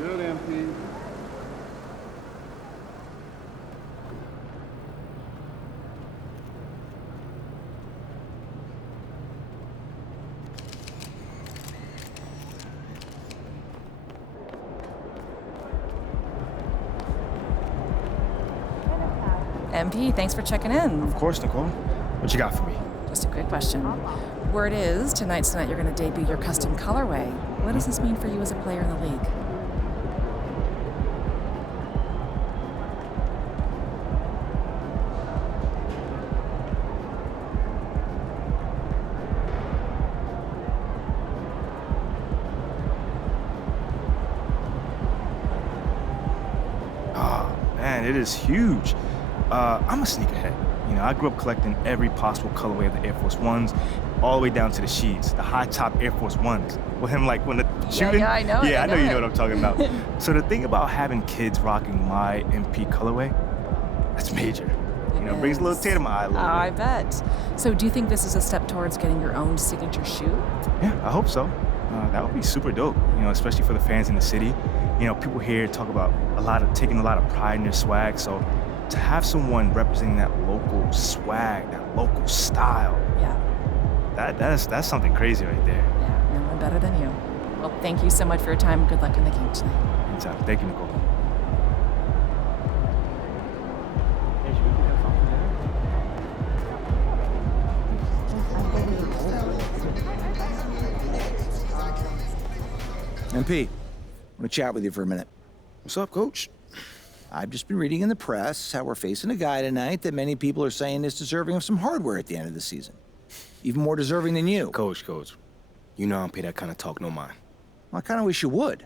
Good, MP. MP, thanks for checking in. Of course, Nicole. What you got for me? Just a quick question. Word is, tonight's the night you're going to debut your custom colorway. What does this mean for you as a player in the league? Oh, man, it is huge. I'm a sneakerhead. You know, I grew up collecting every possible colorway of the Air Force Ones, all the way down to the sheets, the high top Air Force Ones. With him, like, when the shooting. Yeah, I know it. Yeah, I know you know what I'm talking about. So the thing about having kids rocking my MP colorway, that's major. You know, brings a little tear to my eye a little bit. I bet. So do you think this is a step towards getting your own signature shoe? Yeah, I hope so. That would be super dope, you know, especially for the fans in the city. You know, people here talk about taking a lot of pride in their swag, so to have someone representing that local swag, that local style, Yeah. that's something crazy right there. Yeah, no one better than you. Well, thank you so much for your time. Good luck in the game tonight. Anytime. Thank you, Nicole. MP, I want to chat with you for a minute. What's up, Coach? I've just been reading in the press how we're facing a guy tonight that many people are saying is deserving of some hardware at the end of the season. Even more deserving than you. Coach, you know I don't pay that kind of talk no mind. Well, I kind of wish you would.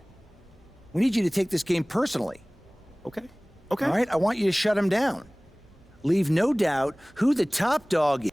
We need you to take this game personally. Okay? All right? I want you to shut him down. Leave no doubt who the top dog is.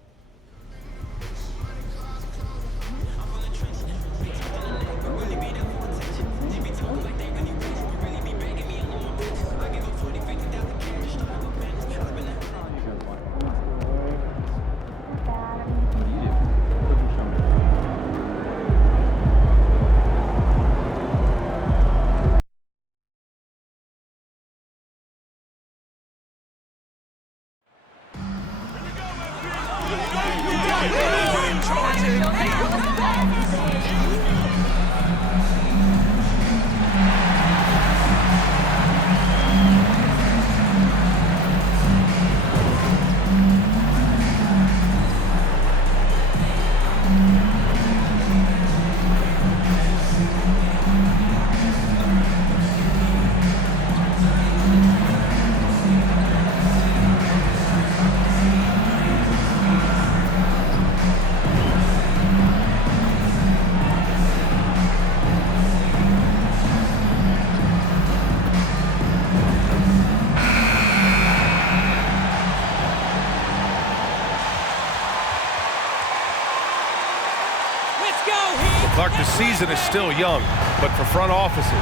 Clark, the season is still young, but for front offices,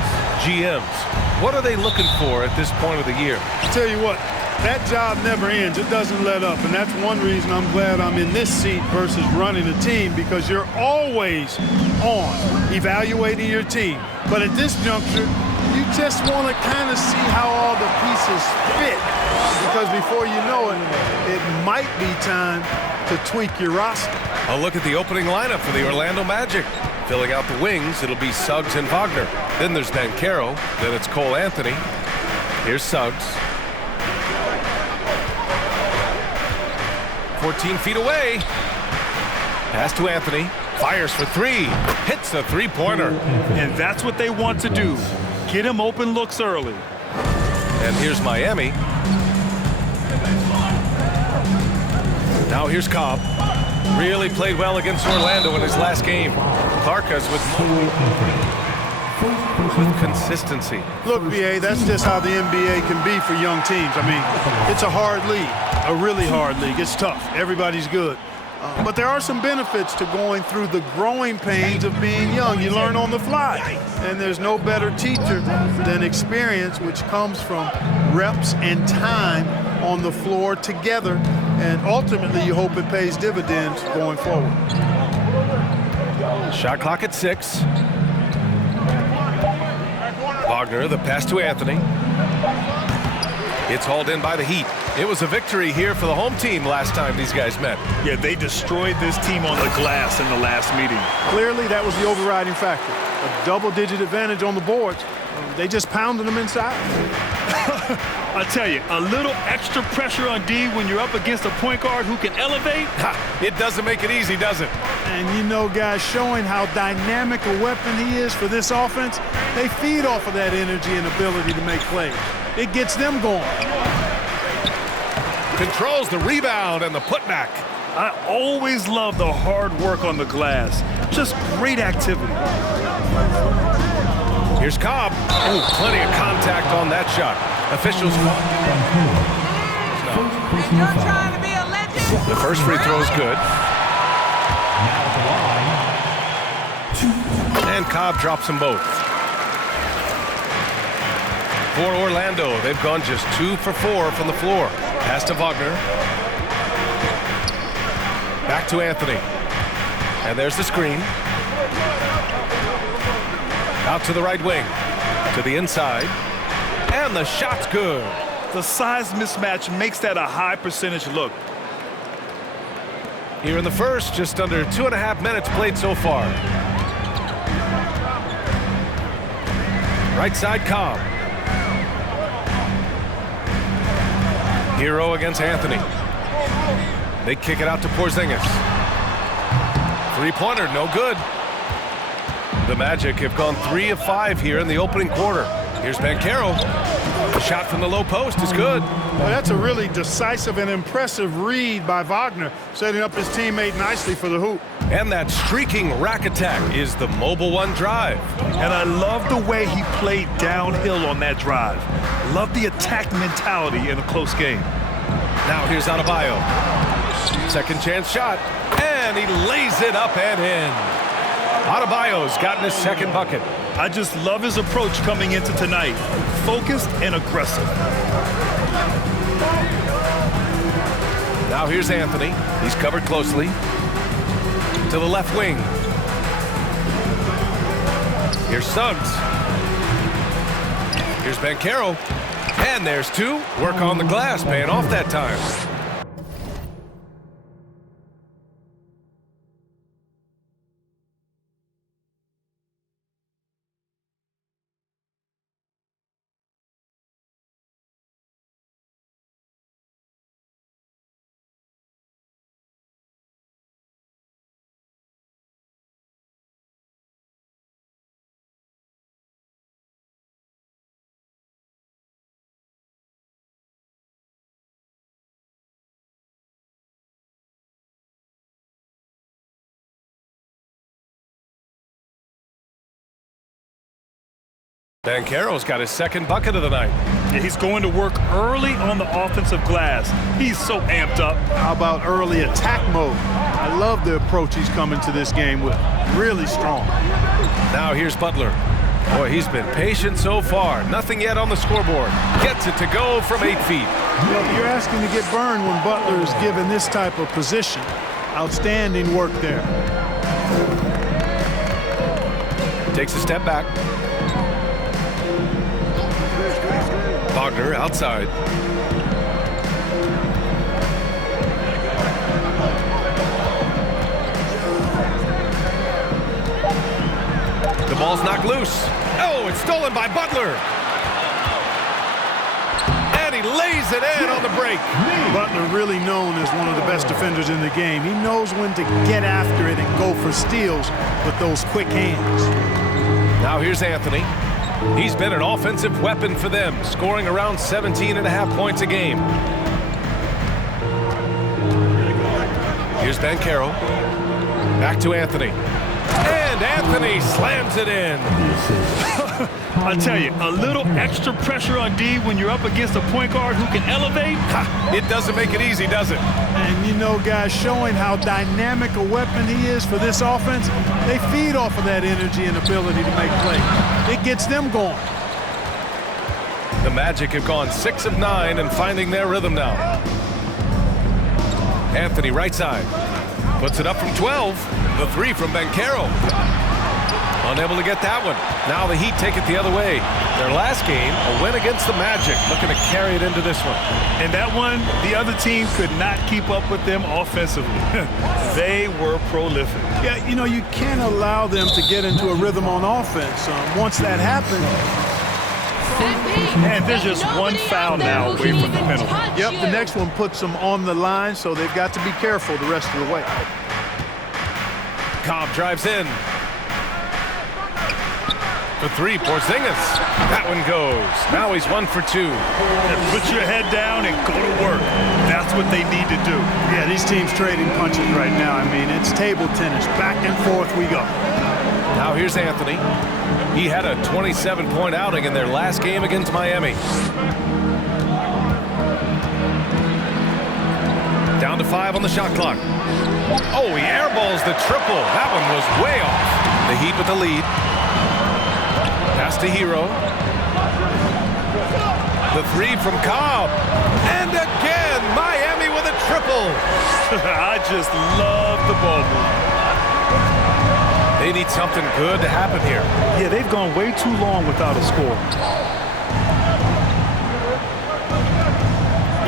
GMs, what are they looking for at this point of the year? I tell you what, that job never ends. It doesn't let up, and that's one reason I'm glad I'm in this seat versus running a team, because you're always on evaluating your team. But at this juncture, you just want to kind of see how all the pieces fit, because before you know it, it might be time to tweak your roster. A look at the opening lineup for the Orlando Magic. Filling out the wings, it'll be Suggs and Wagner. Then there's Bancaro. Then it's Cole Anthony. Here's Suggs. 14 feet away. Pass to Anthony. Fires for three. Hits the three-pointer. And that's what they want to do. Get him open looks early. And here's Miami. Now here's Cobb. Really played well against Orlando in his last game. Clarkas with consistency. Look, BA, that's just how the NBA can be for young teams. I mean, it's a hard league, a really hard league. It's tough. Everybody's good. But there are some benefits to going through the growing pains of being young. You learn on the fly. And there's no better teacher than experience, which comes from reps and time on the floor together. And ultimately, you hope it pays dividends going forward. Shot clock at 6. Wagner, the pass to Anthony. It's hauled in by the Heat. It was a victory here for the home team last time these guys met. Yeah, they destroyed this team on the glass in the last meeting. Clearly, that was the overriding factor. A double-digit advantage on the boards. They just pounded them inside. I tell you, a little extra pressure on D when you're up against a point guard who can elevate. It doesn't make it easy, does it? And you know, guys, showing how dynamic a weapon he is for this offense, they feed off of that energy and ability to make plays. It gets them going. Controls the rebound and the putback. I always love the hard work on the glass. Just great activity. Here's Cobb. Oh, plenty of contact on that shot. Officials. No. You're trying to be a legend. The first free throw is good. And Cobb drops them both. For Orlando, they've gone just 2 for 4 from the floor. Pass to Wagner. Back to Anthony. And there's the screen. Out to the right wing. To the inside. And the shot's good. The size mismatch makes that a high percentage look. Here in the first, just under 2.5 minutes played so far. Right side, Cobb. Hero against Anthony. They kick it out to Porzingis. Three-pointer, no good. The Magic have gone 3 of 5 here in the opening quarter. Here's Mycareer. The shot from the low post is good. Well, that's a really decisive and impressive read by Wagner, setting up his teammate nicely for the hoop. And that streaking rack attack is the Mobile One drive. And I love the way he played downhill on that drive. Love the attack mentality in a close game. Now here's Adebayo. Second chance shot. And he lays it up and in. Adebayo's gotten his second bucket. I just love his approach coming into tonight. Focused and aggressive. Now here's Anthony. He's covered closely. To the left wing. Here's Suggs. Here's Mycareer. And there's 2. Work on the glass, paying off that time. Mycareer's got his second bucket of the night. Yeah, he's going to work early on the offensive glass. He's so amped up. How about early attack mode? I love the approach he's coming to this game with. Really strong. Now here's Butler. Boy, he's been patient so far. Nothing yet on the scoreboard. Gets it to go from 8 feet. Well, you're asking to get burned when Butler is given this type of position. Outstanding work there. Takes a step back. Wagner outside. The ball's knocked loose. Oh, it's stolen by Butler. And he lays it in on the break. Butler really known as one of the best defenders in the game. He knows when to get after it and go for steals with those quick hands. Now here's Anthony. He's been an offensive weapon for them, scoring around 17.5 points a game. Here's Mycareer. Back to Anthony. And Anthony slams it in. I tell you, a little extra pressure on D when you're up against a point guard who can elevate. It doesn't make it easy, does it? And you know, guys, showing how dynamic a weapon he is for this offense, they feed off of that energy and ability to make plays. It gets them going. The Magic have gone 6 of 9 and finding their rhythm now. Anthony right side. Puts it up from 12. The 3 from Mycareer. Unable to get that one. Now the Heat take it the other way. Their last game, a win against the Magic, looking to carry it into this one. And that one, the other team could not keep up with them offensively. They were prolific. Yeah, you know, you can't allow them to get into a rhythm on offense. Once that happens, And there's just one foul now away from the penalty. yep, the next one puts them on the line, so they've got to be careful the rest of the way. Cobb drives in. For three, Porzingis. That one goes. Now he's 1 for 2. And put your head down and go to work. That's what they need to do. Yeah, these teams trading punches right now. I mean, it's table tennis. Back and forth we go. Now here's Anthony. He had a 27-point outing in their last game against Miami. Down to 5 on the shot clock. Oh, he airballs the triple. That one was way off. The Heat with the lead. Pass to Hero. The three from Cobb. And again, Miami with a triple. I just love the ball movement. They need something good to happen here. Yeah, they've gone way too long without a score.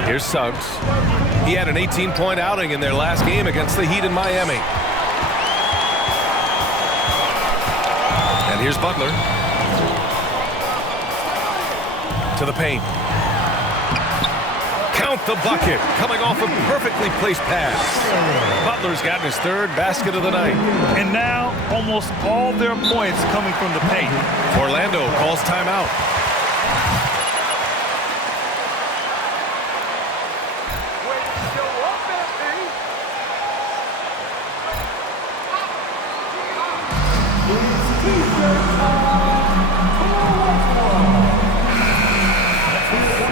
Here's Suggs. He had an 18-point outing in their last game against the Heat in Miami. And here's Butler. To the paint. Count the bucket. Coming off a perfectly placed pass. Butler's gotten his third basket of the night. And now almost all their points coming from the paint. Orlando calls timeout.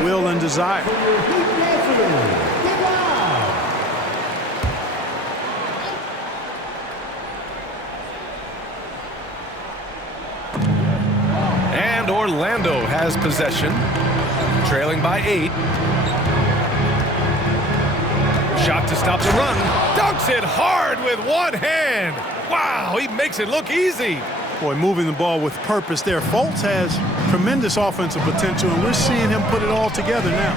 Will and desire. And Orlando has possession, trailing by 8. Shot to stop the run. Dunks it hard with one hand. Wow, he makes it look easy. Boy, moving the ball with purpose there. Fultz has tremendous offensive potential, and we're seeing him put it all together now.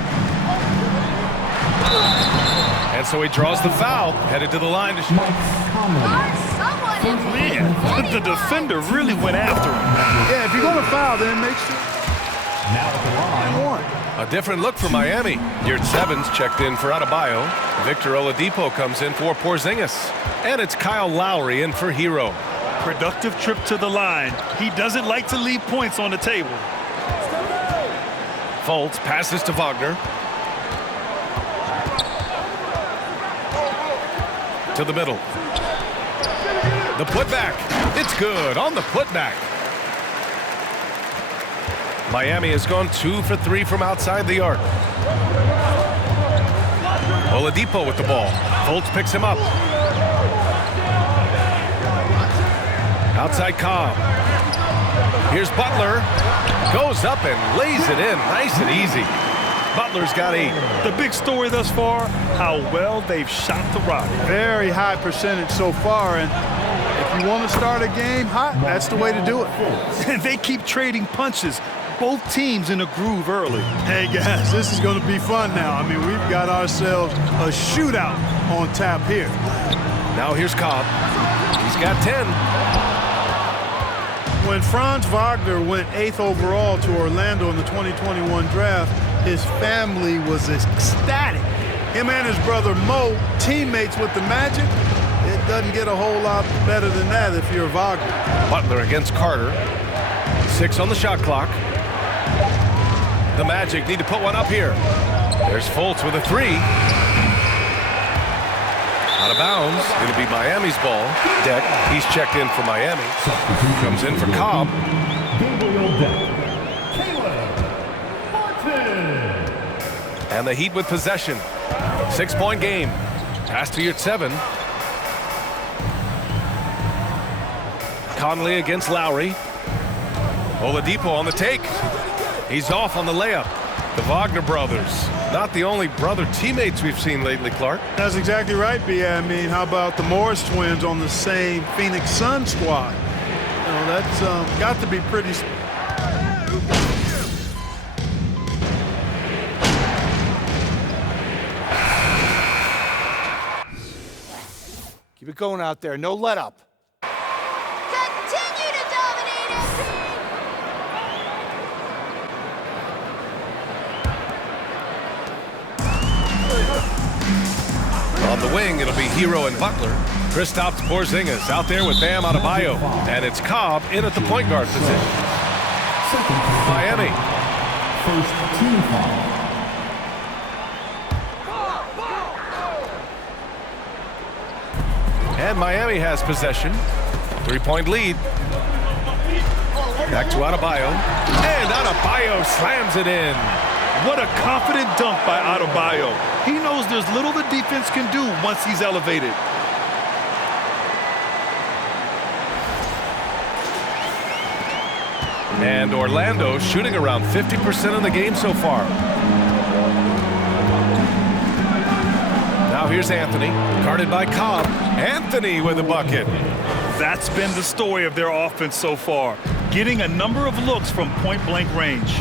And so he draws the foul, headed to the line to shoot. Man, the defender really went after him. Yeah, if you're going to foul, then make sure. A different look for Miami. Yurt Sevens checked in for Adebayo. Victor Oladipo comes in for Porzingis. And it's Kyle Lowry in for Hero. Productive trip to the line. He doesn't like to leave points on the table. Fultz passes to Wagner. To the middle. The putback. It's good on the putback. Miami has gone 2 for 3 from outside the arc. Oladipo with the ball. Fultz picks him up. Outside Cobb. Here's Butler. Goes up and lays it in nice and easy. Butler's got 8. The big story thus far, how well they've shot the rock. Very high percentage so far, and if you want to start a game hot, that's the way to do it. They keep trading punches. Both teams in a groove early. Hey, guys, this is going to be fun now. I mean, we've got ourselves a shootout on tap here. Now here's Cobb. He's got 10. When Franz Wagner went 8th overall to Orlando in the 2021 draft, his family was ecstatic. Him and his brother Mo, teammates with the Magic. It doesn't get a whole lot better than that if you're Wagner. Butler against Carter. 6 on the shot clock. The Magic need to put one up here. There's Fultz with a 3. Out of bounds. It'll be Miami's ball. Deck, he's checked in for Miami. Comes in for Cobb. And the Heat with possession. 6-point game. Pass to Yurt 7. Conley against Lowry. Oladipo on the take. He's off on the layup. The Wagner brothers. Not the only brother teammates we've seen lately, Clark. That's exactly right, B. I mean, how about the Morris twins on the same Phoenix Suns squad? know, that's got to be pretty... Keep it going out there. No let up. Continue to dominate, On the wing, it'll be Hero and Butler. Kristaps Porzingis out there with Bam Adebayo. And it's Cobb in at the point guard position. Miami. First team foul. And Miami has possession. 3-point lead. Back to Adebayo. And Adebayo slams it in. What a confident dunk by Adebayo. He knows there's little the defense can do once he's elevated. And Orlando shooting around 50% in the game so far. Now here's Anthony, guarded by Cobb. Anthony with a bucket. That's been the story of their offense so far, getting a number of looks from point-blank range.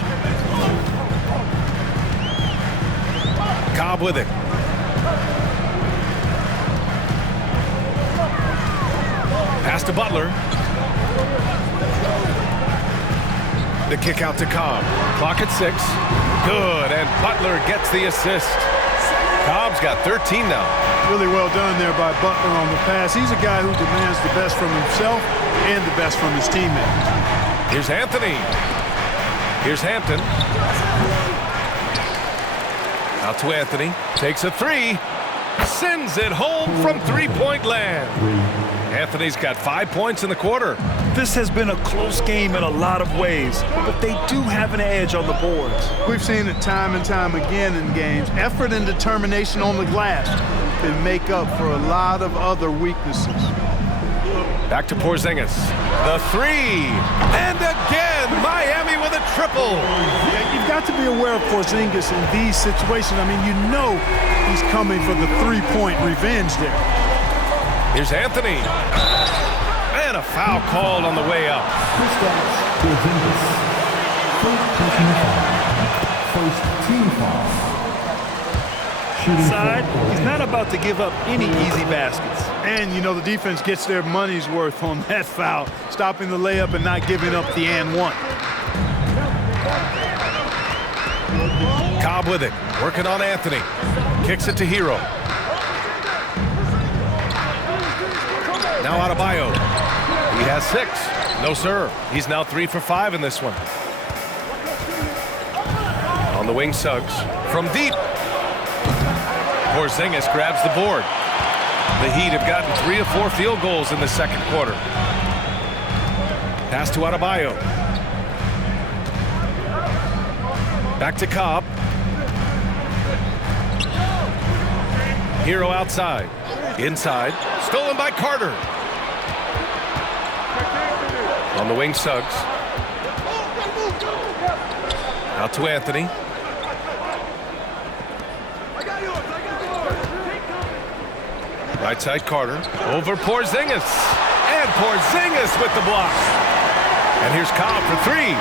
Cobb with it. Pass to Butler. The kick out to Cobb. Clock at 6. Good, and Butler gets the assist. Cobb's got 13 now. Really well done there by Butler on the pass. He's a guy who demands the best from himself and the best from his teammates. Here's Anthony. Here's Hampton. Out to Anthony. Takes a 3. Sends it home from three-point land. Anthony's got 5 points in the quarter. This has been a close game in a lot of ways, but they do have an edge on the boards. We've seen it time and time again in games. Effort and determination on the glass can make up for a lot of other weaknesses. Back to Porzingis. The 3. And again, Miami with a triple. Yeah, you've got to be aware of Porzingis in these situations. I mean, you know he's coming for the three-point revenge there. Here's Anthony. And a foul called on the way up. Kristaps Porzingis. First personal foul. First team foul. Shooting Side, for he's not about to give up any easy baskets. And, you know, the defense gets their money's worth on that foul, stopping the layup and not giving up the and one. Cobb with it. Working on Anthony. Kicks it to Hero. Now Adebayo. He has 6. No, sir. He's now 3 for 5 in this one. On the wing, Suggs. From deep. Porzingis grabs the board. The Heat have gotten 3 of 4 field goals in the second quarter. Pass to Adebayo. Back to Cobb. Hero outside. Inside. Stolen by Carter. On the wing, Suggs. Out to Anthony. Right side, Carter. Over Porzingis. And Porzingis with the block. And here's Cobb for 3.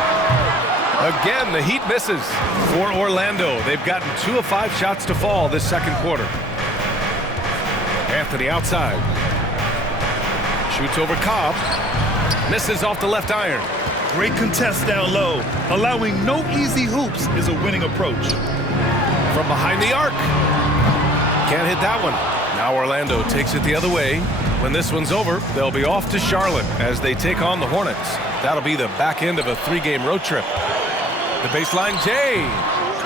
Again, the Heat misses. For Orlando, they've gotten 2 of 5 shots to fall this second quarter. Anthony outside. Shoots over Cobb. Misses off the left iron. Great contest down low. Allowing no easy hoops is a winning approach. From behind the arc. Can't hit that one. Now Orlando takes it the other way. When this one's over, they'll be off to Charlotte as they take on the Hornets. That'll be the back end of a 3-game road trip. The baseline, Jay.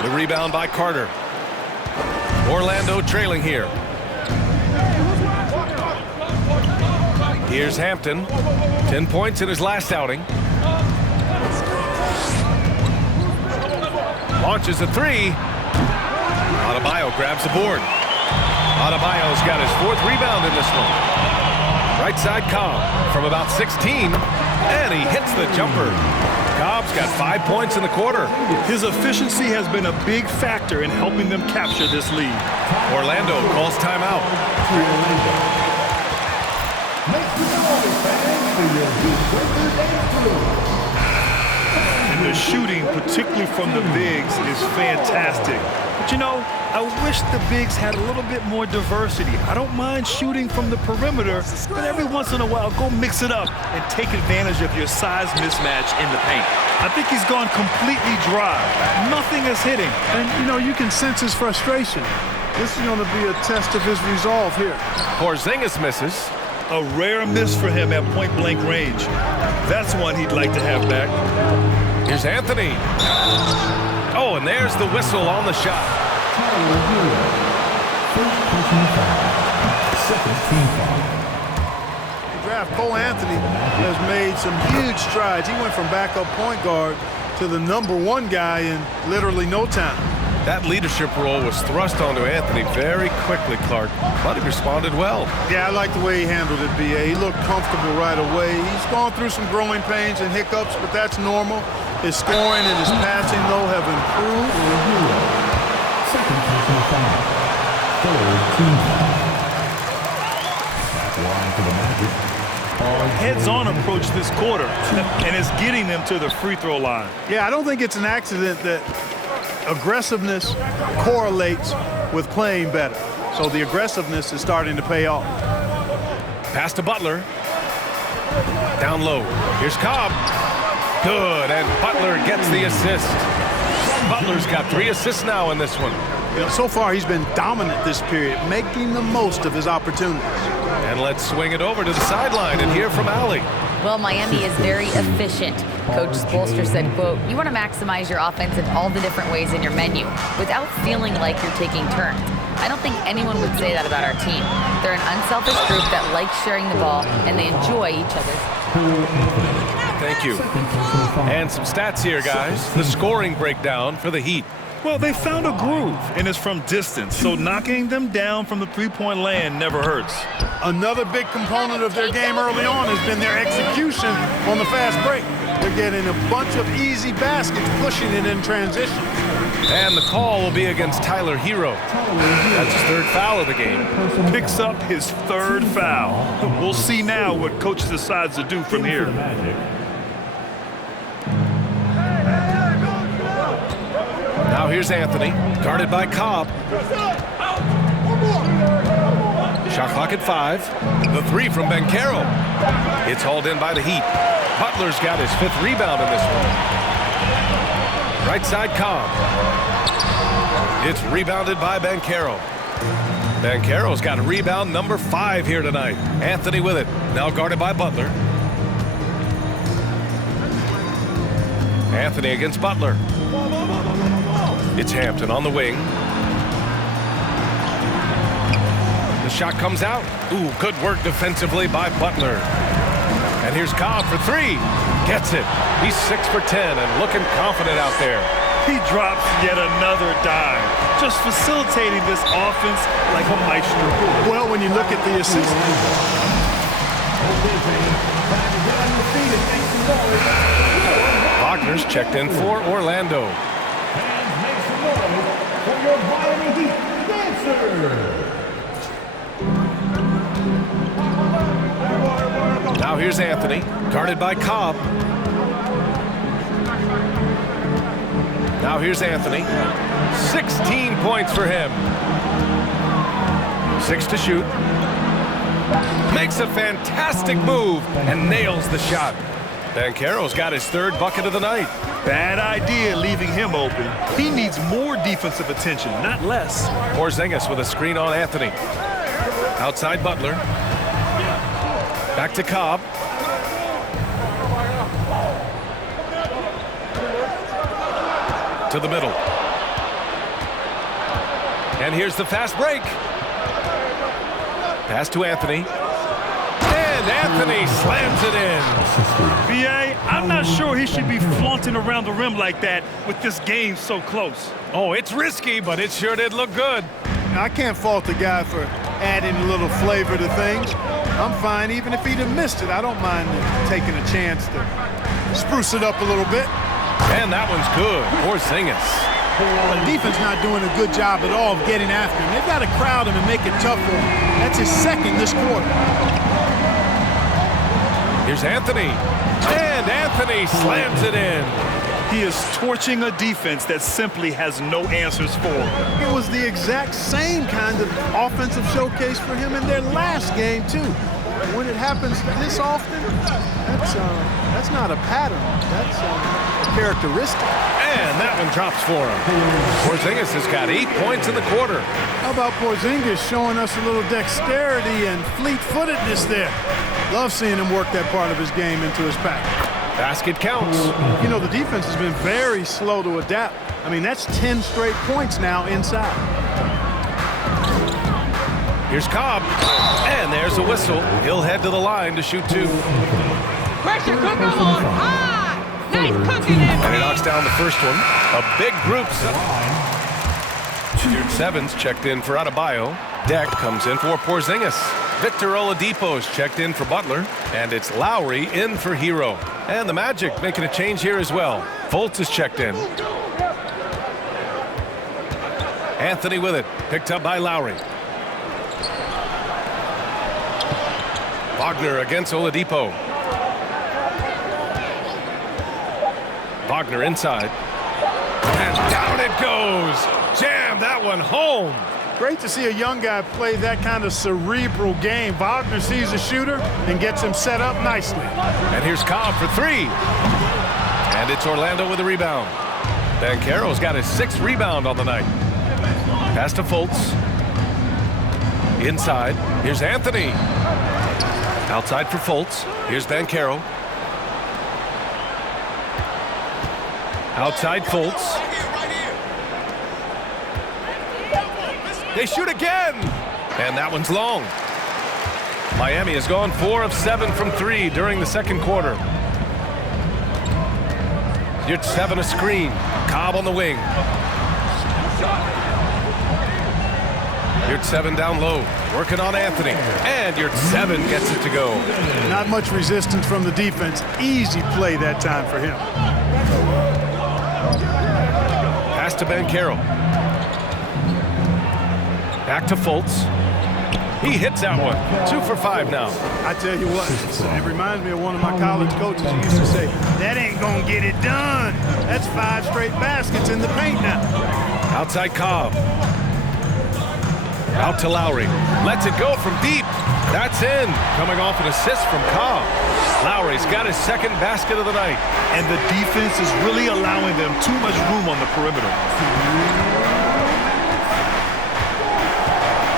The rebound by Carter. Orlando trailing here. Here's Hampton. 10 points in his last outing. Launches a 3. Adebayo grabs the board. Adebayo's got his 4th rebound in this one. Right side, Cobb from about 16. And he hits the jumper. Cobb's got 5 points in the quarter. His efficiency has been a big factor in helping them capture this lead. Orlando calls timeout. Make some noise, fans. And the shooting, particularly from the bigs, is fantastic. But you know, I wish the bigs had a little bit more diversity. I don't mind shooting from the perimeter, but every once in a while, go mix it up and take advantage of your size mismatch in the paint. I think he's gone completely dry. Nothing is hitting. And, you know, you can sense his frustration. This is going to be a test of his resolve here. Porzingis misses. A rare miss for him at point-blank range. That's one he'd like to have back. Here's Anthony. Oh, and there's the whistle on the shot. First personal foul. Second team foul. Draft Cole Anthony has made some huge strides. He went from backup point guard to the #1 guy in literally no time. That leadership role was thrust onto Anthony very quickly, Clark, but he responded well. Yeah, I like the way he handled it, B.A. He looked comfortable right away. He's gone through some growing pains and hiccups, but that's normal. His scoring and his passing, though, have improved. Second personal foul. Third team foul. Line for the Magic. Heads-on approach this quarter, and it's getting them to the free throw line. Yeah, I don't think it's an accident that aggressiveness correlates with playing better. So the aggressiveness is starting to pay off. Pass to Butler. Down low. Here's Cobb. Good, and Butler gets the assist. Butler's got 3 assists now in this one. You know, so far he's been dominant this period, making the most of his opportunities. And let's swing it over to the sideline and hear from Allie. Well, Miami is very efficient. Coach Spoelstra said, quote, "You want to maximize your offense in all the different ways in your menu without feeling like you're taking turns." I don't think anyone would say that about our team. They're an unselfish group that likes sharing the ball, and they enjoy each other's. Thank you. And some stats here, guys. The scoring breakdown for the Heat. Well, they found a groove, and it's from distance, so knocking them down from the three-point land never hurts. Another big component of their game early on has been their execution on the fast break. They're getting a bunch of easy baskets, pushing it in transition. And the call will be against Tyler Hero. That's his 3rd foul of the game. Picks up his 3rd foul. We'll see now what coach decides to do from here. Now here's Anthony, guarded by Cobb. Shot clock at 5. The 3 from Mycareer. It's hauled in by the Heat. Butler's got his 5th rebound in this one. Right side Cobb. It's rebounded by Mycareer. Mycareer's got rebound number 5 here tonight. Anthony with it. Now guarded by Butler. Anthony against Butler. It's Hampton on the wing. The shot comes out. Ooh, good work defensively by Butler. And here's Cobb for 3. Gets it. He's 6 for 10 and looking confident out there. He drops yet another dime, just facilitating this offense like a maestro. Well, when you look at the assist. Wagner's checked in for Orlando. For your Miami Heat dancer. Now here's Anthony, guarded by Cobb. Now here's Anthony. 16 points for him. 6 to shoot. Makes a fantastic move and nails the shot. Mycareer's got his 3rd bucket of the night. Bad idea leaving him open. He needs more defensive attention, not less. Porzingis with a screen on Anthony. Outside Butler. Back to Cobb. To the middle. And here's the fast break. Pass to Anthony. And Anthony slams it in. B.A., I'm not sure he should be flaunting around the rim like that with this game so close. Oh, it's risky, but it sure did look good. I can't fault the guy for adding a little flavor to things. I'm fine even if he'd have missed it. I don't mind taking a chance to spruce it up a little bit. And that one's good. Porzingis. The defense not doing a good job at all of getting after him. They've got to crowd him and make it tough for him. That's his 2nd this quarter. Here's Anthony. And Anthony slams it in. He is torching a defense that simply has no answers for him. It was the exact same kind of offensive showcase for him in their last game, too. When it happens this often, that's not a pattern. That's a characteristic. And that one drops for him. Porzingis has got 8 points in the quarter. How about Porzingis showing us a little dexterity and fleet-footedness there? Love seeing him work that part of his game into his pack. Basket counts. You know, the defense has been very slow to adapt. I mean, that's 10 straight points now inside. Here's Cobb. And there's a whistle. He'll head to the line to shoot 2. Pressure cooker on high. Nice cooking, And he knocks down the first one. A big group. Jude Sevens checked in for Adebayo. Deck comes in for Porzingis. Victor Oladipo's checked in for Butler. And it's Lowry in for Hero. And the Magic making a change here as well. Fultz is checked in. Anthony with it. Picked up by Lowry. Wagner against Oladipo. Wagner inside. And down it goes. Jam that one home. Great to see a young guy play that kind of cerebral game. Wagner sees a shooter and gets him set up nicely. And here's Cobb for 3. And it's Orlando with a rebound. Banchero's got his 6th rebound on the night. Pass to Fultz. Inside. Here's Anthony. Outside for Fultz. Here's Banchero. Outside Fultz. They shoot again. And that one's long. Miami has gone 4 of 7 from 3 during the second quarter. You're 7 a screen. Cobb on the wing. You're 7 down low. Working on Anthony. And you're 7 gets it to go. Not much resistance from the defense. Easy play that time for him. Pass to Banchero. Back to Fultz. He hits that one. 2 for 5 now. I tell you what, it reminds me of one of my college coaches who used to say, that ain't gonna get it done. That's 5 straight baskets in the paint now. Outside Cobb. Out to Lowry. Lets it go from deep. That's in. Coming off an assist from Cobb. Lowry's got his 2nd basket of the night. And the defense is really allowing them too much room on the perimeter.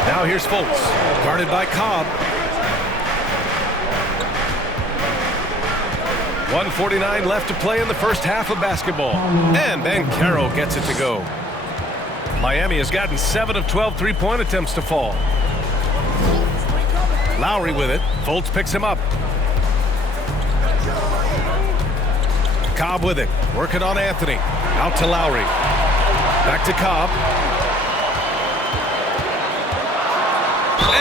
Now here's Fultz. Guarded by Cobb. 1:49 left to play in the first half of basketball. And Banchero gets it to go. Miami has gotten 7 of 12 3-point attempts to fall. Lowry with it. Fultz picks him up. Cobb with it. Working on Anthony. Out to Lowry. Back to Cobb.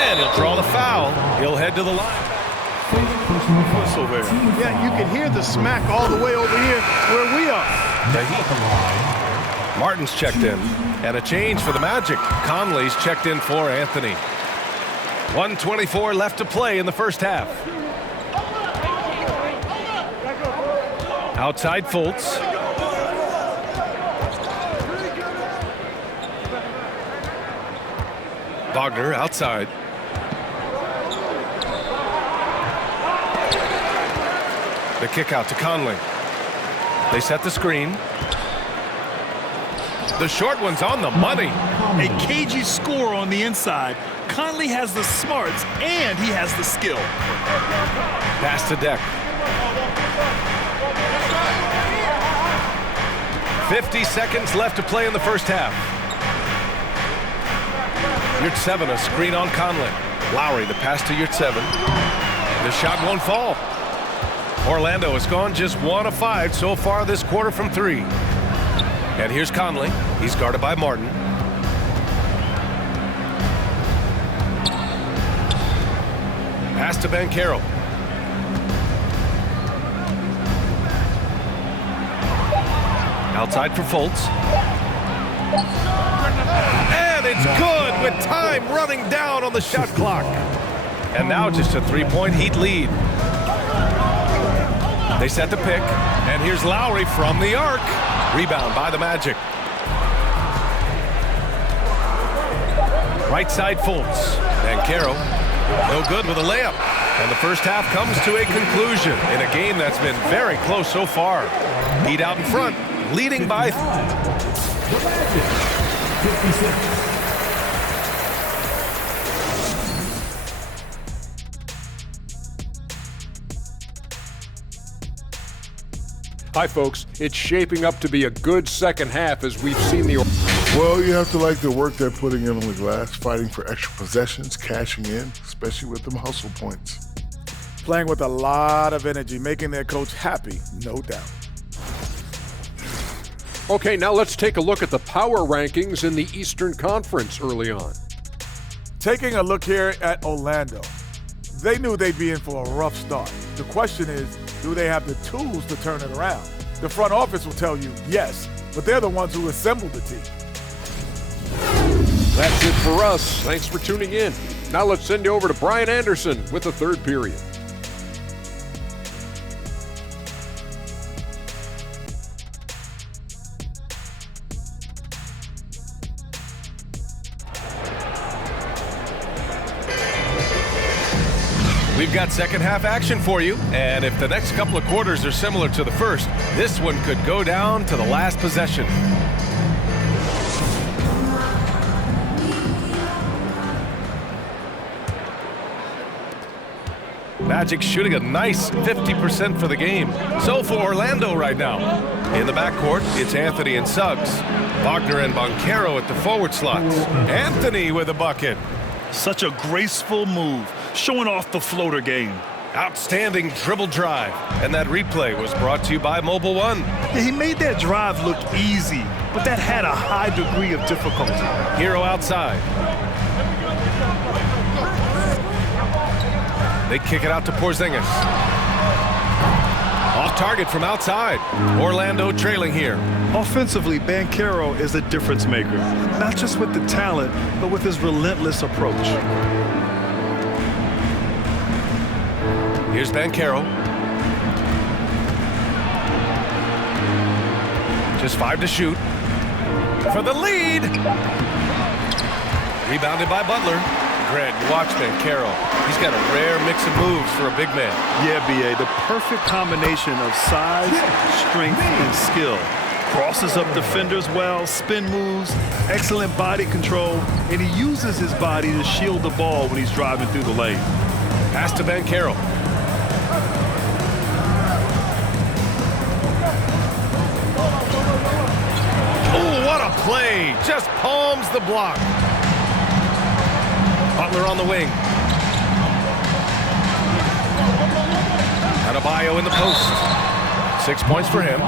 And he'll draw the foul. He'll head to the line. Whistle there. Yeah, you can hear the smack all the way over here where we are. The Heat. Martin's checked in. And a change for the Magic. Conley's checked in for Anthony. 1:24 left to play in the first half. Outside Fultz. Wagner outside. The kick out to Conley. They set the screen. The short one's on the money. A cagey score on the inside. Conley has the smarts and he has the skill. Pass to Deck. 50 seconds left to play in the first half. Yurt-7, a screen on Conley. Lowry, the pass to Yurt-7. The shot won't fall. Orlando has gone just 1 of 5 so far this quarter from 3. And here's Conley. He's guarded by Martin. Pass to Banchero. Outside for Fultz. And it's good with time running down on the shot clock. And now just a 3-point Heat lead. They set the pick, and here's Lowry from the arc. Rebound by the Magic. Right side Fultz. Mycareer, no good with a layup. And the first half comes to a conclusion in a game that's been very close so far. Heat out in front, leading by... The Magic, 56. Hi, folks. It's shaping up to be a good second half as we've seen the... Well, you have to like the work they're putting in on the glass, fighting for extra possessions, cashing in, especially with them hustle points. Playing with a lot of energy, making their coach happy, no doubt. Okay, now let's take a look at the power rankings in the Eastern Conference early on. Taking a look here at Orlando. They knew they'd be in for a rough start. The question is, do they have the tools to turn it around? The front office will tell you yes, but they're the ones who assembled the team. That's it for us. Thanks for tuning in. Now let's send you over to Brian Anderson with the third period. We've got second half action for you, and if the next couple of quarters are similar to the first, this one could go down to the last possession. Magic shooting a nice 50% for the game. So for Orlando right now. In the backcourt, it's Anthony and Suggs. Wagner and Mycareer at the forward slots. Anthony with a bucket. Such a graceful move, showing off the floater game. Outstanding dribble drive. And that replay was brought to you by Mobile One. Yeah, he made that drive look easy, but that had a high degree of difficulty. Hero outside. They kick it out to Porzingis. Off target from outside. Orlando trailing here. Offensively, Mycareer is a difference maker. Not just with the talent, but with his relentless approach. Here's Mycareer. Just 5 to shoot. For the lead. Rebounded by Butler. Greg, watch Mycareer. He's got a rare mix of moves for a big man. Yeah, B.A., the perfect combination of size, strength, and skill. Crosses up defenders well, spin moves, excellent body control, and he uses his body to shield the ball when he's driving through the lane. Pass to Mycareer. Oh, what a play! Just palms the block. Butler on the wing. Adebayo in the post. 6 points for him.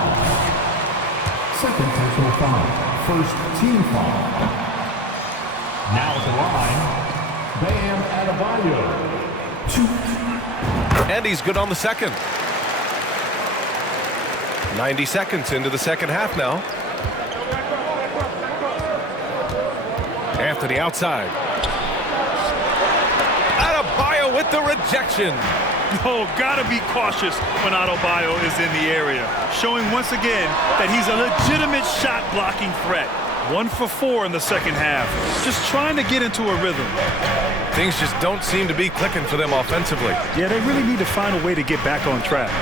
Second personal foul. First team foul. Now at the line, Bam Adebayo. And he's good on the second. 90 seconds into the second half now. Anthony outside. Adebayo with the rejection. Oh, gotta be cautious when Adebayo is in the area. Showing once again that he's a legitimate shot blocking threat. 1 for 4 in the second half. Just trying to get into a rhythm. Things just don't seem to be clicking for them offensively. Yeah, they really need to find a way to get back on track.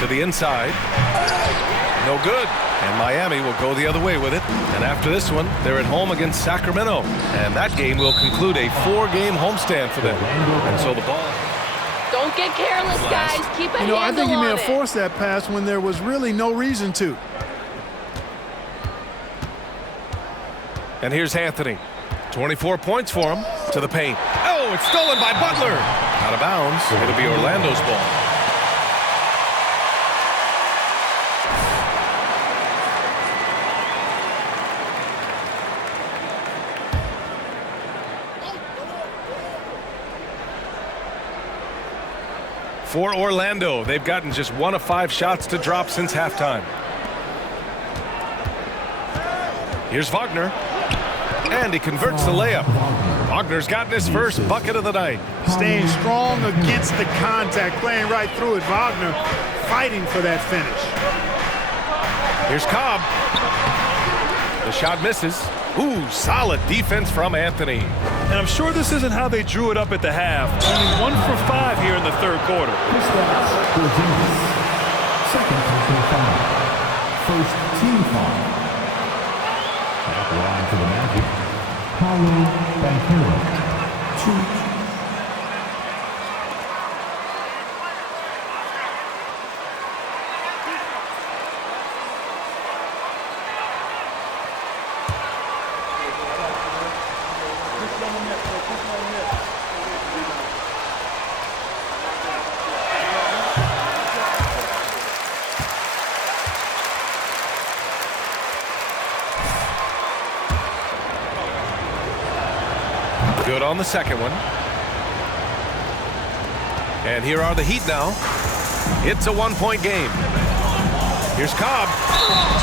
To the inside. No good. And Miami will go the other way with it. And after this one, they're at home against Sacramento. And that game will conclude a 4-game homestand for them. And so the ball... Don't get careless, guys. Keep a handle on it. I think he may have forced that pass when there was really no reason to. And here's Anthony. 24 points for him. To the paint. Oh, it's stolen by Butler. Out of bounds. It'll be Orlando's ball. For Orlando, they've gotten just 1 of 5 shots to drop since halftime. Here's Wagner. And he converts the layup. Wagner's gotten his first bucket of the night. Staying strong against the contact, playing right through it. Wagner fighting for that finish. Here's Cobb. The shot misses. Ooh, solid defense from Anthony. And I'm sure this isn't how they drew it up at the half. Only 1 for 5 here in the third quarter. Second personal foul. First team foul. At the line for the Magic, Paolo Banchero. 2. Good on the second one. And here are the Heat now. It's a 1-point game. Here's Cobb.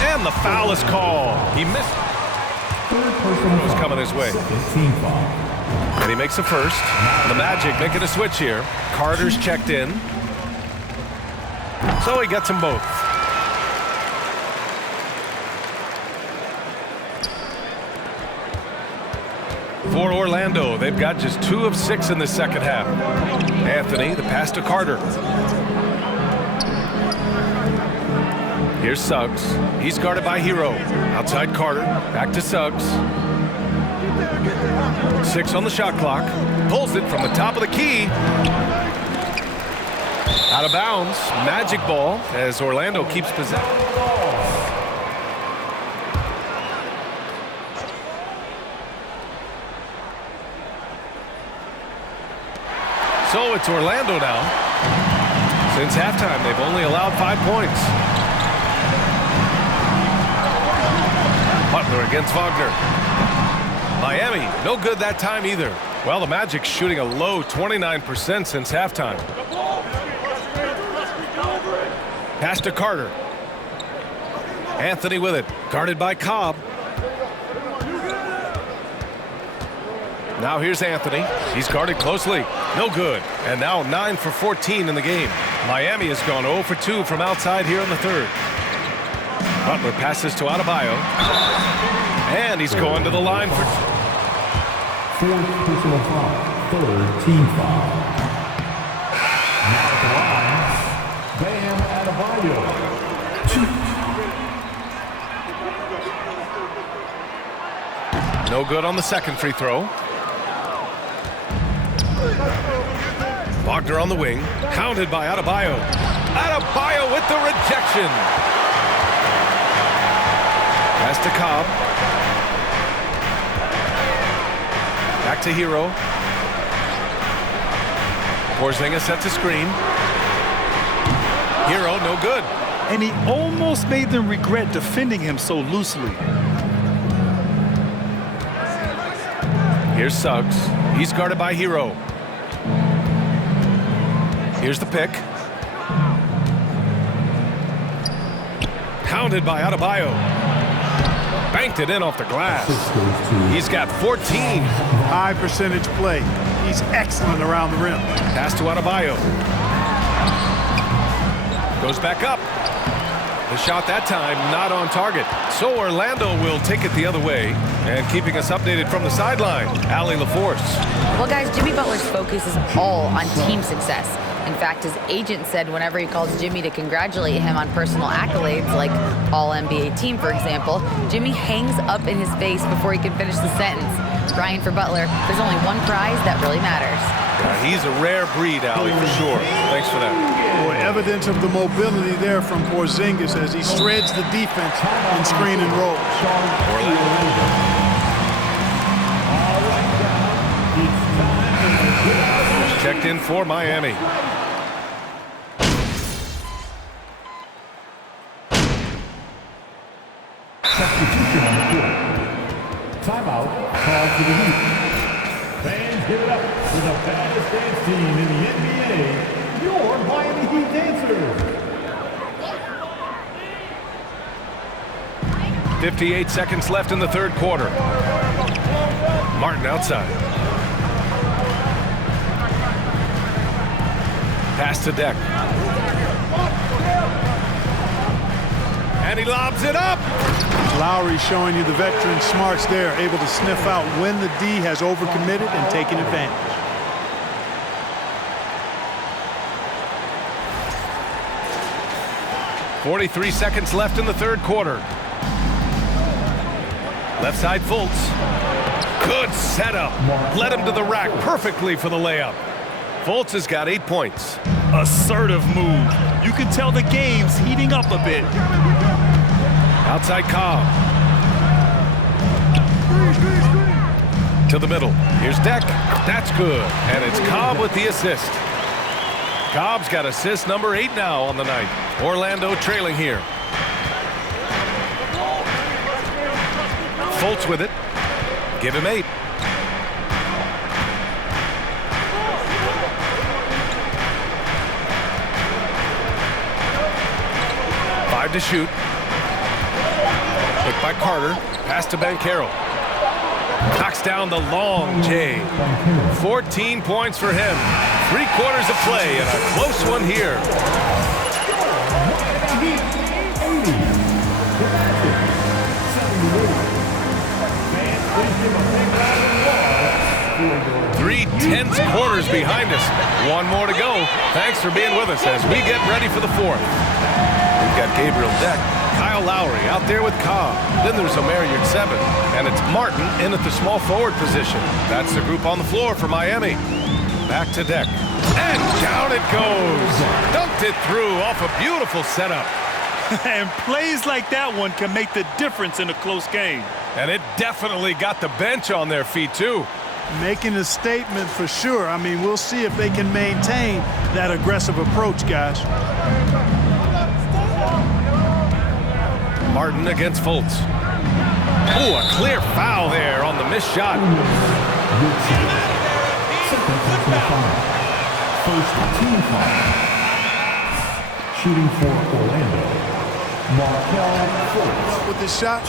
And the foul is called. He missed. It was coming his way. And he makes the first. The Magic making a switch here. Carter's checked in. So he gets them both. For Orlando, they've got just 2 of 6 in the second half. Anthony, the pass to Carter. Here's Suggs. He's guarded by Hero. Outside Carter. Back to Suggs. 6 on the shot clock. Pulls it from the top of the key. Out of bounds. Magic ball as Orlando keeps possession. So it's Orlando now. Since halftime, they've only allowed 5 points. Butler against Wagner. Miami, no good that time either. Well, the Magic shooting a low 29% since halftime. Pass to Carter. Anthony with it, guarded by Cobb. Now here's Anthony. He's guarded closely. No good. And now 9 for 14 in the game. Miami has gone 0 for 2 from outside here in the third. Butler passes to Adebayo. And he's going to the line for 4th personal foul. 3rd team foul. Now at the line, Bam Adebayo. 2. No good on the second free throw. Wagner on the wing, hounded by Adebayo. Adebayo with the rejection. Pass to Cobb. Back to Hero. Porzingis sets a screen. Hero, no good. And he almost made them regret defending him so loosely. Here's Suggs. He's guarded by Hero. Here's the pick. Hounded by Adebayo. Banked it in off the glass. He's got 14. High percentage play. He's excellent around the rim. Pass to Adebayo. Goes back up. The shot that time not on target. So Orlando will take it the other way. And keeping us updated from the sideline, Allie LaForce. Well, guys, Jimmy Butler's focus is all on team success. In fact, his agent said whenever he calls Jimmy to congratulate him on personal accolades, like All-NBA team, for example, Jimmy hangs up in his face before he can finish the sentence. Crying for Butler, there's only one prize that really matters. Yeah, he's a rare breed, Allie, for sure. Thanks for that. Boy, evidence of the mobility there from Porzingis as he shreds the defense in screen and roll. Checked in for Miami. Substitution on the court. Timeout called for the Heat. Fans, give it up for the baddest dance team in the NBA, your Miami Heat dancers. 58 seconds left in the third quarter. Martin outside. Pass to Deck. And he lobs it up. Lowry showing you the veteran smarts there, able to sniff out when the D has overcommitted and taken advantage. .43 seconds left in the third quarter. Left side Fultz. Good setup. Led him to the rack perfectly for the layup. Fultz has got 8 points. Assertive move. You can tell the game's heating up a bit. Outside Cobb. To the middle. Here's Deck. That's good. And it's Cobb with the assist. Cobb's got assist number 8 now on the night. Orlando trailing here. Fultz with it. Give him 8. To shoot. Picked by Carter. Pass to Banchero. Knocks down the long J. 14 points for him. 3 quarters of play and a close one here. Three tense quarters behind us. One more to go. Thanks for being with us as we get ready for the fourth. We've got Gabriel Deck, Kyle Lowry out there with Cobb. Then there's Omer Yurtseven, and it's Martin in at the small forward position. That's the group on the floor for Miami. Back to Deck. And down it goes. Dunked it through off a beautiful setup. And plays like that one can make the difference in a close game. And it definitely got the bench on their feet, too. Making a statement for sure. I mean, we'll see if they can maintain that aggressive approach, guys. Martin against Fultz. Oh, a clear foul there on the missed shot. First team foul. Shooting for Orlando. Mycareer Fultz. With this shot,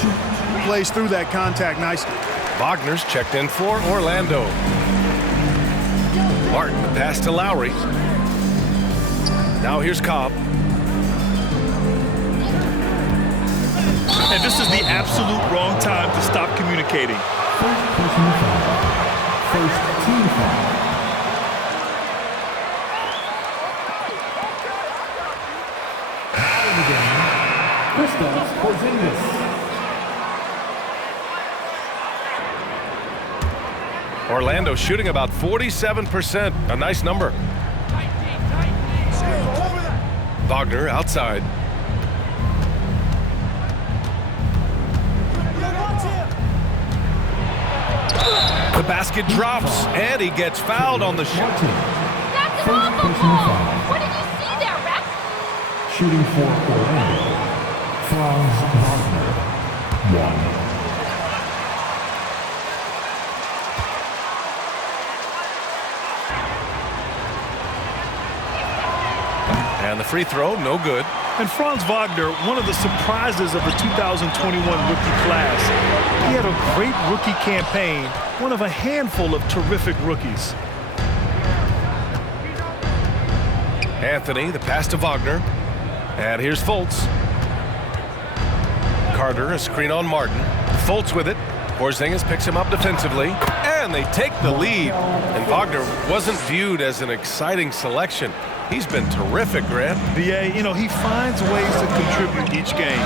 plays through that contact nicely. Wagner's checked in for Orlando. Martin, the pass to Lowry. Now here's Cobb. And this is the absolute wrong time to stop communicating. First personal foul. First team foul. Out of the game, Kristaps Porzingis. Orlando shooting about 47%. A nice number. Wagner outside. The basket drops, and he gets fouled on the shot. That's an awful ball. What did you see there, Rex? Shooting for Orlando, Franz Wagner, 1. And the free throw, no good. And Franz Wagner, one of the surprises of the 2021 rookie class. He had a great rookie campaign, one of a handful of terrific rookies. Anthony, the pass to Wagner. And here's Fultz. Carter, a screen on Martin. Fultz with it. Porzingis picks him up defensively. And they take the lead. And Wagner wasn't viewed as an exciting selection. He's been terrific, Grant. BA, you know, he finds ways to contribute each game.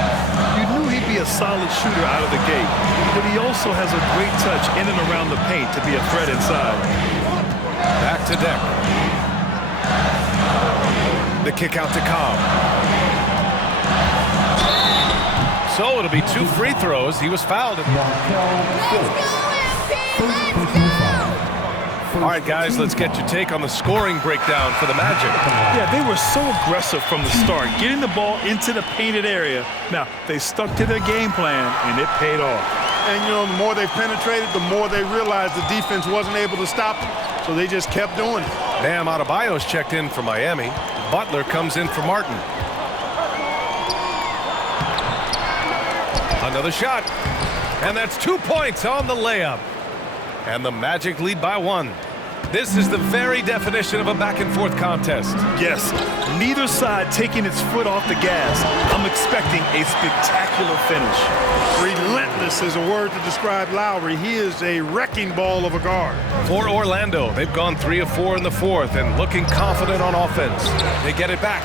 You knew he'd be a solid shooter out of the gate, but he also has a great touch in and around the paint to be a threat inside. Back to Deck. The kick out to Cobb. So it'll be 2 free throws. He was fouled. All right, guys, let's get your take on the scoring breakdown for the Magic. Yeah, they were so aggressive from the start, getting the ball into the painted area. Now, they stuck to their game plan, and it paid off. And, you know, the more they penetrated, the more they realized the defense wasn't able to stop them. So they just kept doing it. Bam Adebayo's checked in for Miami. Butler comes in for Martin. Another shot. And that's 2 points on the layup. And the Magic lead by 1. This is the very definition of a back-and-forth contest. Yes, neither side taking its foot off the gas. I'm expecting a spectacular finish. Relentless is a word to describe Lowry. He is a wrecking ball of a guard. For Orlando, they've gone 3 of 4 in the fourth and looking confident on offense. They get it back.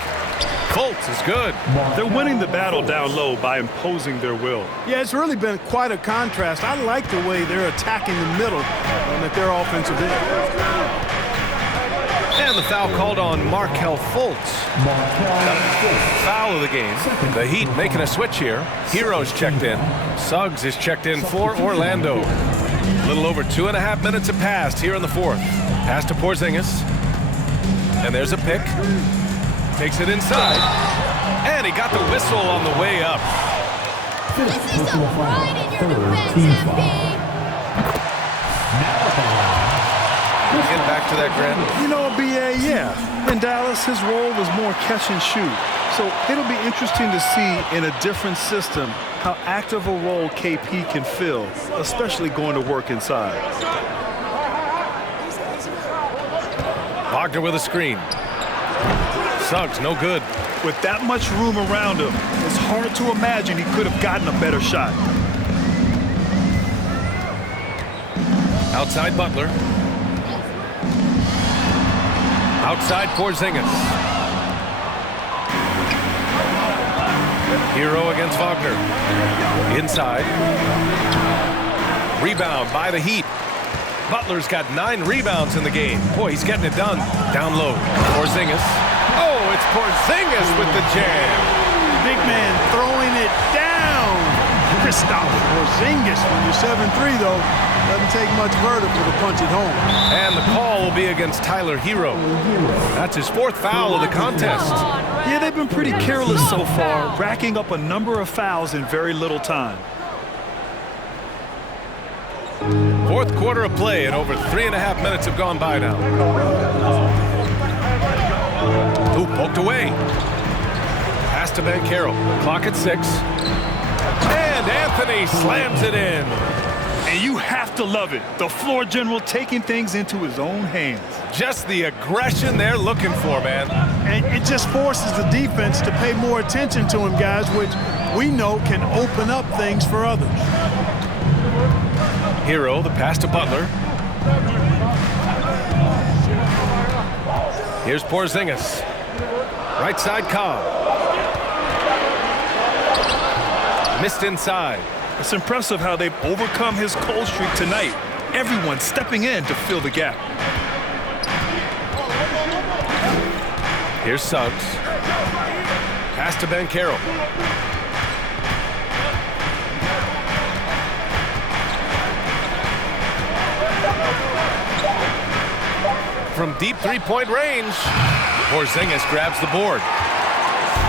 Fultz is good. They're winning the battle down low by imposing their will. Yeah, it's really been quite a contrast. I like the way they're attacking the middle at their offensive end. And the foul called on Markelle Fultz. Foul of the game. The Heat making a switch here. Hero's checked in. Suggs is checked in for Orlando. A little over 2.5 minutes have passed here in the fourth. Pass to Porzingis. And there's a pick. Takes it inside. And he got the whistle on the way up. Get back to that, Grant. You know, B.A., yeah. In Dallas, his role was more catch and shoot. So it'll be interesting to see in a different system how active a role KP can fill, especially going to work inside. Wagner with a screen. Suggs, no good. With that much room around him, it's hard to imagine he could have gotten a better shot. Outside Butler. Outside Porzingis. Hero against Wagner. Inside. Rebound by the Heat. Butler's got 9 rebounds in the game. Boy, he's getting it done. Down low. Porzingis. Oh, it's Porzingis with the jam. Big man throwing it down. Kristaps Porzingis. When you're 7'3", though, doesn't take much vertical to punch it home. And the call will be against Tyler Hero. That's his 4th foul of the contest. Yeah, they've been pretty careless so far, racking up a number of fouls in very little time. 4th quarter of play, and over 3.5 minutes have gone by now. Ooh, poked away. Pass to Mycareer. Clock at 6. And Anthony slams it in. And you have to love it. The floor general taking things into his own hands. Just the aggression they're looking for, man. And it just forces the defense to pay more attention to him, guys, which we know can open up things for others. Hero, the pass to Butler. Here's Porzingis. Right side Cobb. Missed inside. It's impressive how they've overcome his cold streak tonight. Everyone stepping in to fill the gap. Here's Suggs. Pass to Mycareer. From deep three-point range, Porzingis grabs the board.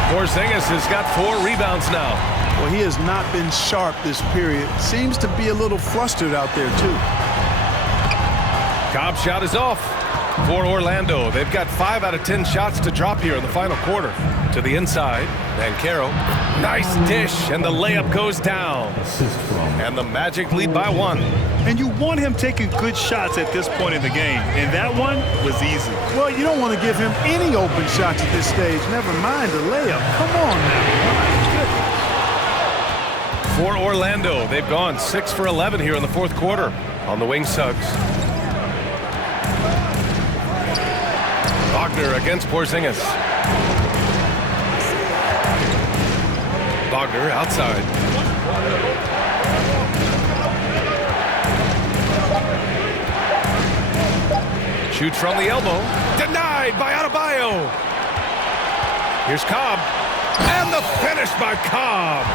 Porzingis has got 4 rebounds now. Well, he has not been sharp this period. Seems to be a little flustered out there, too. Cobb's shot is off for Orlando. They've got 5 out of 10 shots to drop here in the final quarter. To the inside, Mycareer. Nice dish, and the layup goes down. And the Magic lead by 1. And you want him taking good shots at this point in the game. And that one was easy. Well, you don't want to give him any open shots at this stage. Never mind the layup. Come on now. For Orlando, they've gone 6 for 11 here in the 4th quarter. On the wing, Suggs. Wagner against Porzingis. Wagner outside. Shoots from the elbow. Denied by Adebayo. Here's Cobb. And the finish by Cobb.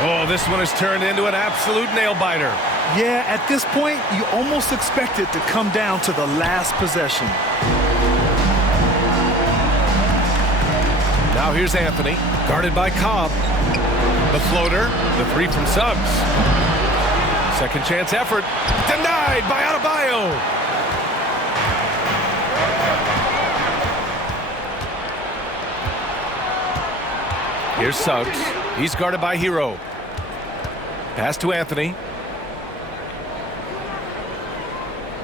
Oh, this one has turned into an absolute nail-biter. Yeah, at this point, you almost expect it to come down to the last possession. Now here's Anthony, guarded by Cobb. The floater, the 3 from Suggs. Second chance effort, denied by Adebayo. Here's Suggs, he's guarded by Hero. Pass to Anthony.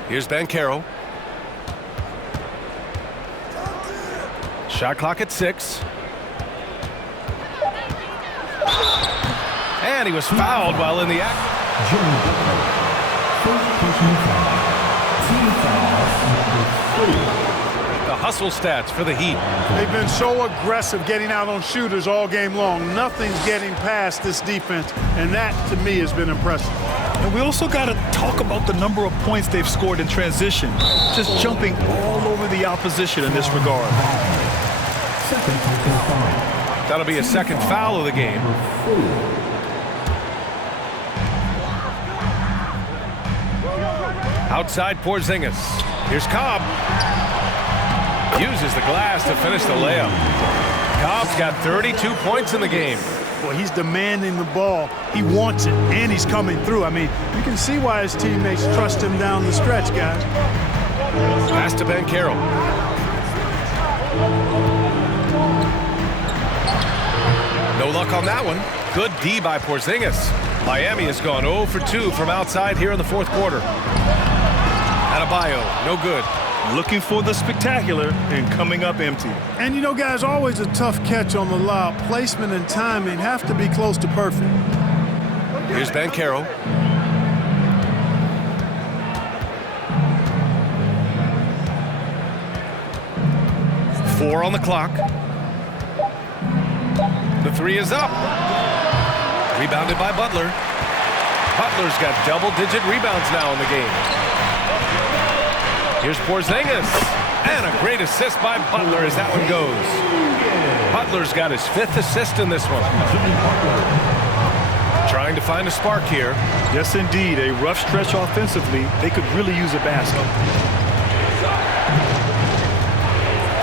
Here's Mycareer. Shot clock at 6. And he was fouled while in the act. Jimmy Butler. First personal foul. Team foul number 4. The hustle stats for the Heat. They've been so aggressive getting out on shooters all game long. Nothing's getting past this defense, and that, to me, has been impressive. And we also got to talk about the number of points they've scored in transition. Just jumping all over the opposition in this regard. Second personal foul. That'll be a second foul of the game. Outside Porzingis. Here's Cobb. Uses the glass to finish the layup. Cobb's got 32 points in the game. Well, he's demanding the ball. He wants it, and he's coming through. I mean, you can see why his teammates trust him down the stretch, guys. Pass to Banchero. No luck on that one. Good D by Porzingis. Miami has gone 0 for 2 from outside here in the fourth quarter. Adebayo, no good. Looking for the spectacular and coming up empty. And you know, guys, always a tough catch on the lob. Placement and timing have to be close to perfect. Here's Banchero. Four on the clock. The three is up. Rebounded by Butler. Butler's got double-digit rebounds now in the game. Here's Porzingis. And a great assist by Butler as that one goes. Butler's got his 5th assist in this one. Trying to find a spark here. Yes, indeed. A rough stretch offensively. They could really use a basket.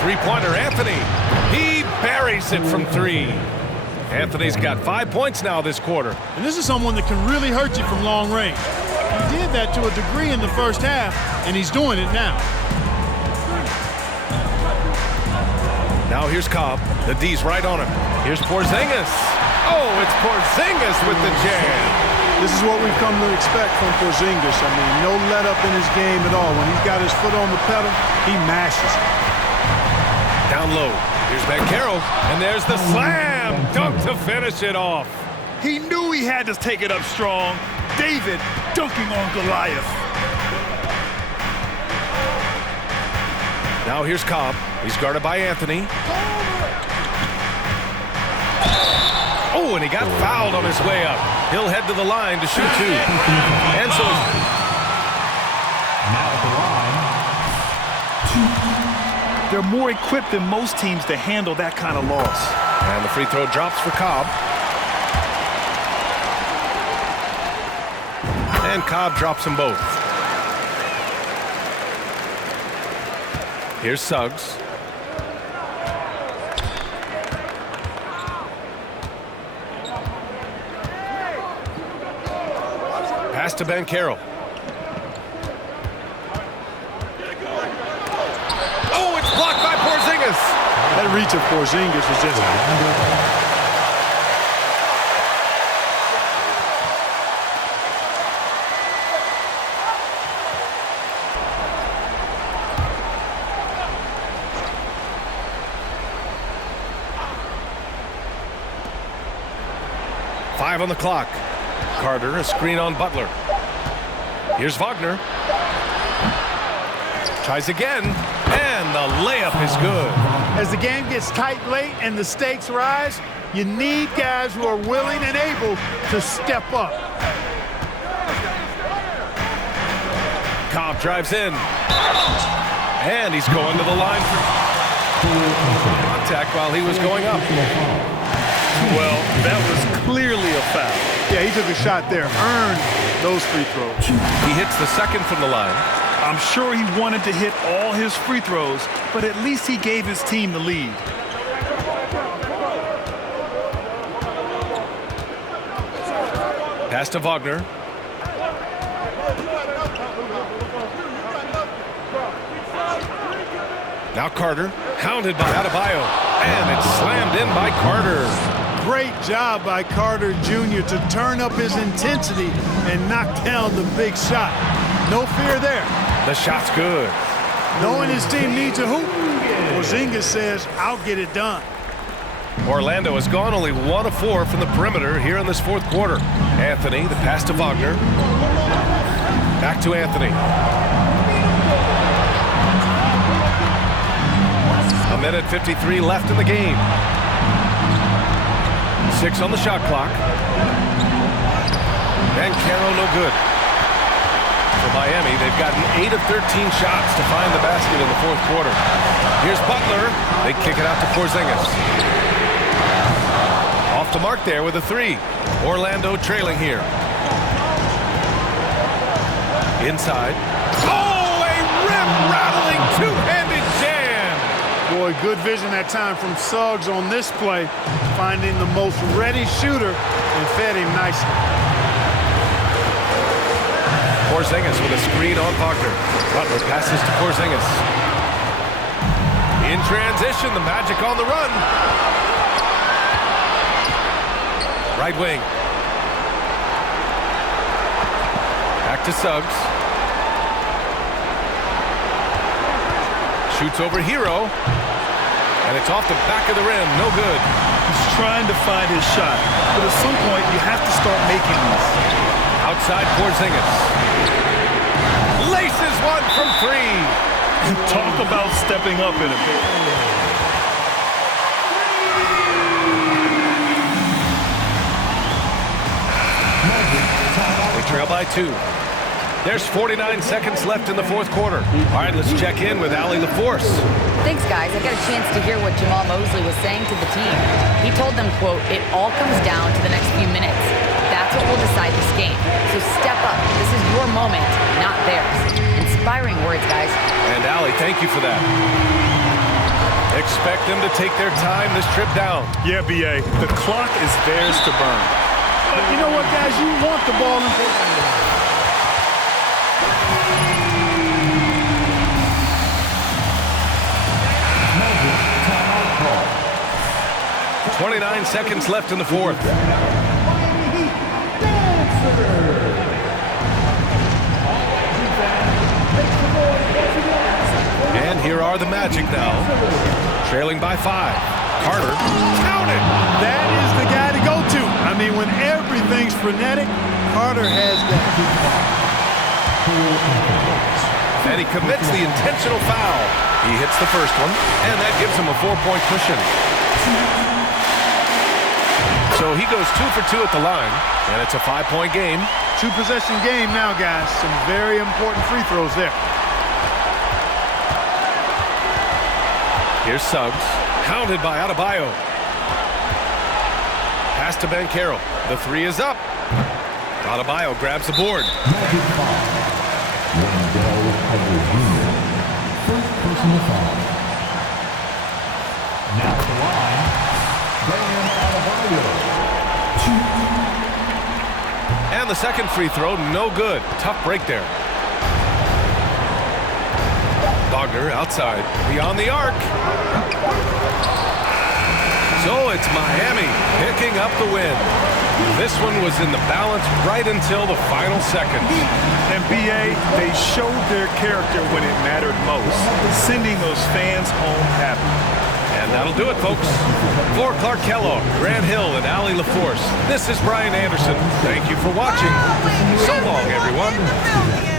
Three-pointer, Anthony. He buries it from 3. Anthony's got 5 points now this quarter. And this is someone that can really hurt you from long range. He did that to a degree in the first half, and he's doing it now. Now here's Cobb. The D's right on him. Here's Porzingis. Oh, it's Porzingis with the jam. This is what we've come to expect from Porzingis. I mean, no let-up in his game at all. When he's got his foot on the pedal, he mashes it. Down low. Here's Banchero. And there's the slam dunk to finish it off. He knew he had to take it up strong. David dunking on Goliath. Now here's Cobb. He's guarded by Anthony. Oh, and he got fouled on his way up. He'll head to the line to shoot 2. And so Now at the line. They're more equipped than most teams to handle that kind of loss. And the free throw drops for Cobb. And Cobb drops them both. Here's Suggs. Pass to Banchero. Oh, it's blocked by Porzingis. That reach of Porzingis was just... Five on the clock. Carter, a screen on Butler. Here's Wagner. Tries again, and the layup is good. As the game gets tight late and the stakes rise, you need guys who are willing and able to step up. Cobb drives in. And he's going to the line for contact while he was going up. Well, that was clearly a foul. Yeah, he took a shot there, earned those free throws. He hits the second from the line. I'm sure he wanted to hit all his free throws, but at least he gave his team the lead. Pass to Wagner. Now Carter, hounded by Adebayo, and it's slammed in by Carter. Great job by Carter Jr. to turn up his intensity and knock down the big shot. No fear there. The shot's good. Knowing his team needs a hoop, Porzingis says, I'll get it done. Orlando has gone only 1 of 4 from the perimeter here in this fourth quarter. Anthony, the pass to Wagner. Back to Anthony. A minute 53 left in the game. 6 on the shot clock. Mycareer no good. For Miami, they've gotten 8 of 13 shots to find the basket in the fourth quarter. Here's Butler. They kick it out to Porzingis. Off to mark there with a 3. Orlando trailing here. Inside. Oh, a rim-rattling two-handed jam! Boy, good vision that time from Suggs on this play, finding the most ready shooter and fed him nicely. Porzingis with a screen on Wagner. Butler passes to Porzingis. In transition, the Magic on the run. Right wing. Back to Suggs. Shoots over Hero. And it's off the back of the rim. No good. He's trying to find his shot. But at some point, you have to start making these. Outside Porzingis. Laces one from 3. Talk about stepping up in a bit. They trail by 2. There's 49 seconds left in the fourth quarter. All right, let's check in with Allie LaForce. Thanks, guys. I got a chance to hear what Jamal Mosley was saying to the team. He told them, quote, "It all comes down to the next few minutes. That's what will decide this game. So step up. This is your moment, not theirs." Inspiring words, guys. And Allie, thank you for that. Expect them to take their time this trip down. Yeah, B.A. The clock is theirs to burn. But you know what, guys? You want the ball in. 29 seconds left in the fourth. And here are the Magic now, trailing by 5. Carter, count it! That is the guy to go to. I mean, when everything's frenetic, Carter has that. And he commits the intentional foul. He hits the first one, and that gives him a 4-point cushion. So he goes 2 for 2 at the line, and it's a 5-point game. 2-possession game now, guys. Some very important free throws there. Here's Suggs, hounded by Adebayo. Pass to Mycareer. The 3 is up. Adebayo grabs the board. First personal foul. Now at the line, Bam Adebayo. And the second free throw, no good. Tough break there. Wagner outside, beyond the arc. So it's Miami picking up the win. This one was in the balance right until the final seconds. And B.A., they showed their character when it mattered most, sending those fans home happy. And that'll do it, folks. For Clark Kellogg, Grant Hill, and Allie LaForce, this is Brian Anderson. Thank you for watching. So long, everyone.